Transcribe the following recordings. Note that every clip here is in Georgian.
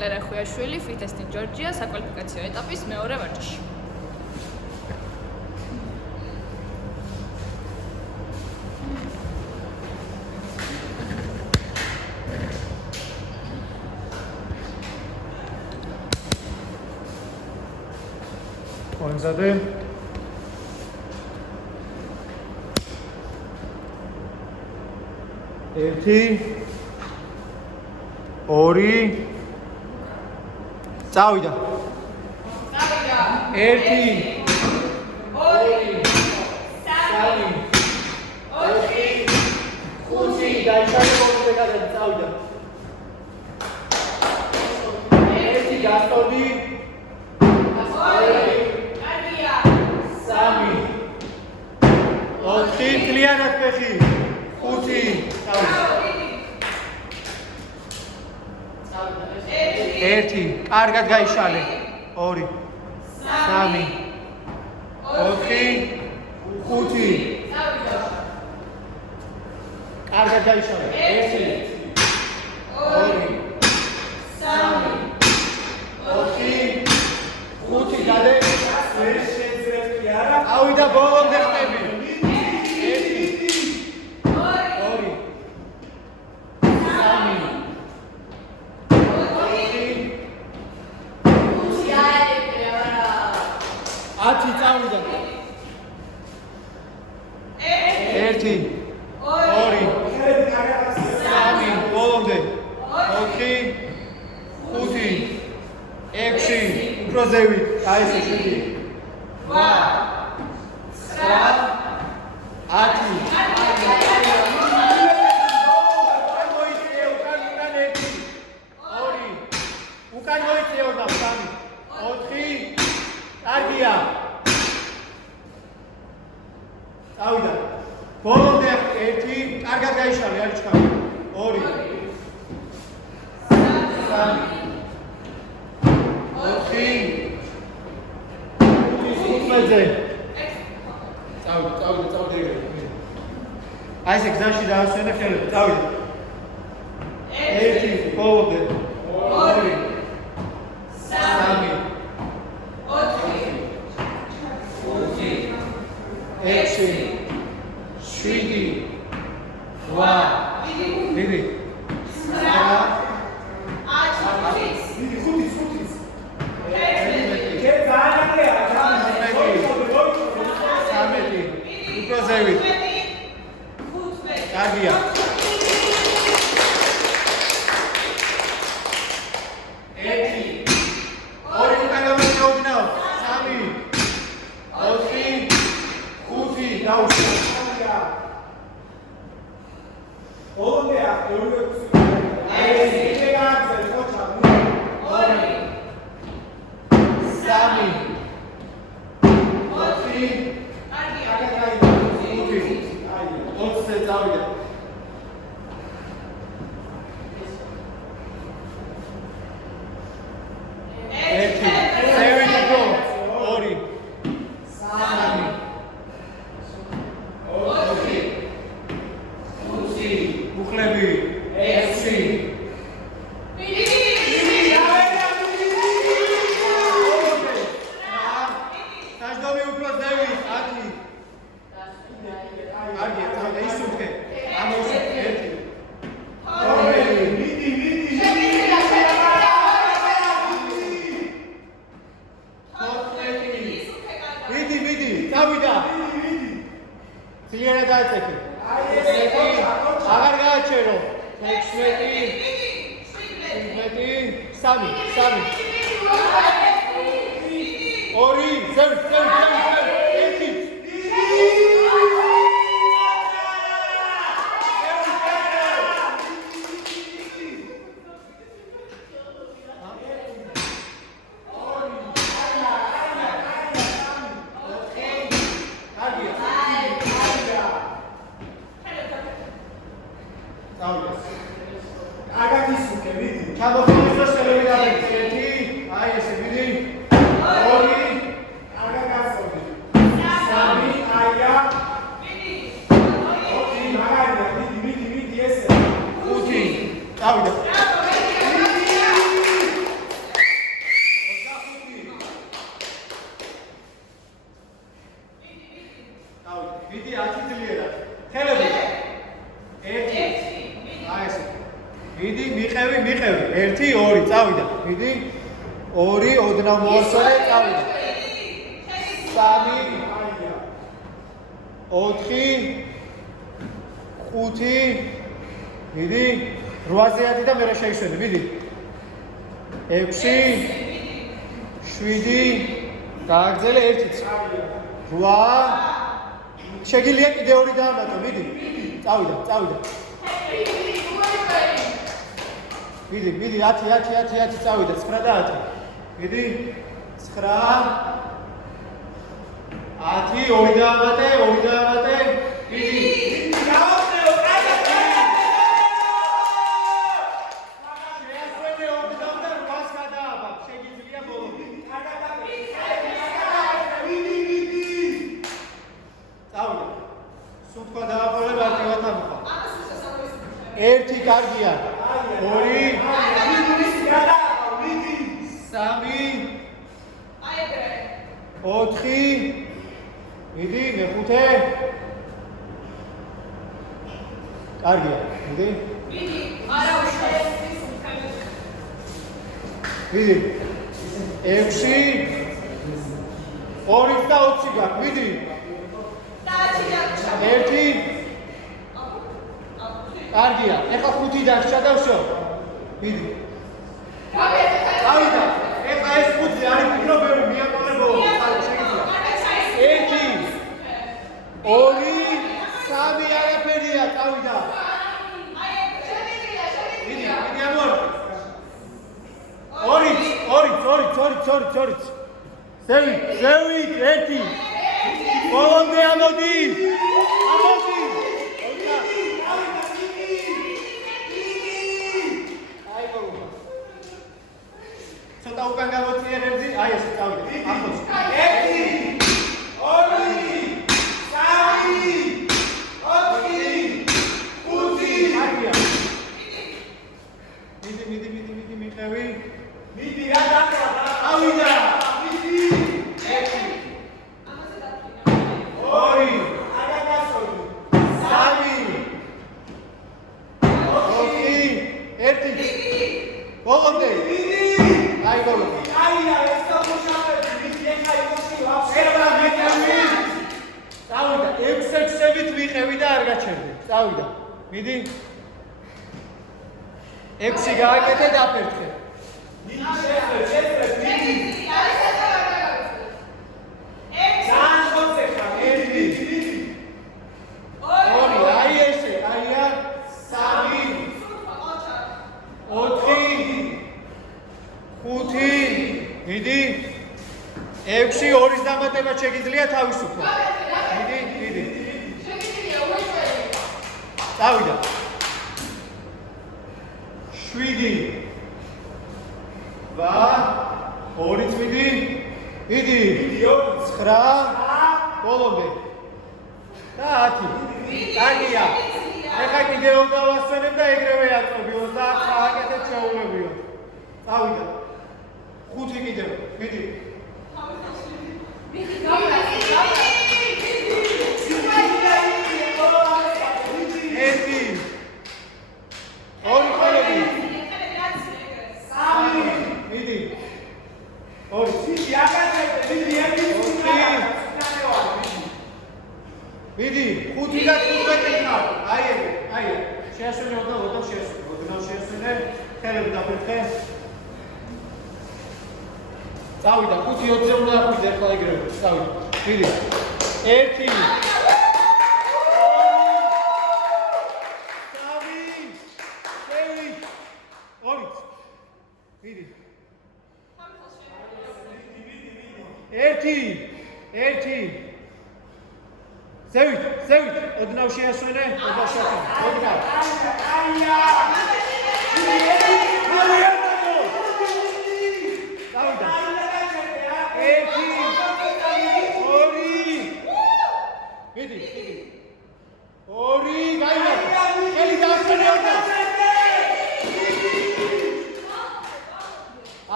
კლერა ხუიაშვილი, Fitestin Georgia საკვალიფიკაციო ეტაპის მეორე ვარჯიში. Konzade. ერთი ორი წავიდა ერთი ორი სამი ოთხი ხუთი დაიშალე მომდეკადები წავიდა ერთი გასწორდი სამი ოთხი კლიანად ფეხი ხუთი ერთი კარგად გაიშალე ორი სამი ოთხი ხუთი კარგად გაიშალე ერთი ორი სამი ოთხი ხუთი გადე ვერ შეძლებდი არა ავიდა ბოლომდე ხტები ერთი ორი სამი ბოლომდე ოთხი ხუთი ექვსი უფრო ზევით აი ესე შვიდი 8 უკან მოიწეო და 3 4 კარგია წავიდა ბოლომდე ერთი კარგად გაიშალე არის ჩქარი 2 3 4 წავიდა აი ესე გზაში დაასვენე ხელები წავიდა ერთი ბოლომდე 2 3 4 შვიდი 8 დიდი 9 კარგია ერთი ორი უკან გამოდიოდნენ 3 4 5 დაუშვა ოლდეა ორივე ეს ეგაგზე ხოჩა 2 3 4 წავიდა ერთი სევიდი გო 2 3 4 5 უხლები 6 საჯდომი უფრო ზევით 10 კარგია წავიდა ისუქე ამოსე ერთი მიდი წავიდა ძლიერად დააწექე აღარ გააჩერო 16 3 ორი ზევით ერთი აი ესე მიდი 2 კარგად გასწორდი 2 წავიდა მიდი 2 ოდნავ მოასწორე წავიდა 3 4 5 მიდი 8-ზე ადი და მერე შეიშვენე მიდი 6 7 გააგრძელე 1 8 შეგიძლია კიდე 2 დაამატო მიდი წავიდა მიდი 10 წავიდა 9 და 10 მიდი 9 10 2 დაამატე მიდი ერთი კარგია 2 3 4 მიდი მეხუთე კარგია მიდი არა მიდი 6 2 და 20 გაქვს მიდი 1 კარგია, ეხლა 5 დაგჭა და ვშო. მიდი. გავიდა. ეხლა ეს 5 არის მიკრობები მიაყოლებო. 1 2 3 არაფერია, წავიდა. მიდი ამორ. 2 ზევით 1 ბოლომდე ამოდი. ცოტა უკან გავოწიერებდი, აი ესე წავიდე. ახლოს. 1 2 3 4 5 მიდი მიყევი. მიდი რა დაკვრა. ავიდა. მიდი. 1 2 არა გასული. 3 4 1 ბოლომდე. აი ბოლომდე. აია ეს გამოშავები. მიდი ეხა იმაში ვაფშევა მეკავი. წავიდა 6-6-ით ვიყევი და არ გაჩერდი. წავიდა. მიდი 6 გააკეთე და აფერთხე. მიდი შეძლებ მიდი. ძალიან ხოცე ხარ. 1 2 აი ესე, აია 3 4 5 მიდი 6 2-ის დამატება შეგიძლია თავისუფლად. მიდი. შეგიძლია უეშველი. წავიდა. 7 2 წმინდი. მიდი 9 ბოლომდე. და 10. კარგია. ეხლა კიდე უნდა ვასწრებ და ეგრევე აწობი 29 ააკეთეთ შეულებიო. წავიდა. 5 კიდევ. მიდი. მიდი 5 და 15 ხარ. აი. შეასვენე ოდნავ შეასვენე. ხელები დაფერხე. წავიდა 5 20-ზე უნდა ახვიდე ახლა ეგრევე. წავიდა. მიდი. 1 2 მიდი. 1 ზევით, ოდნავ შეასვენე, ოდნავ. აია! წავიდა. 1 2 მიდი. 2 გაიმართა. ხელი დაასვენე ოდნავ.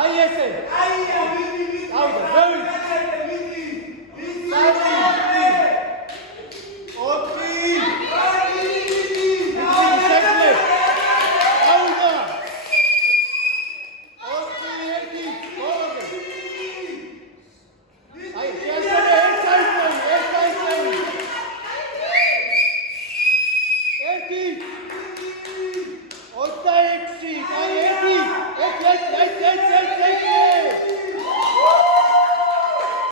აი ესე. აია, მიდი. წავიდა, ზევით. 26, აი 1, 1, 1, 1, 1, 1,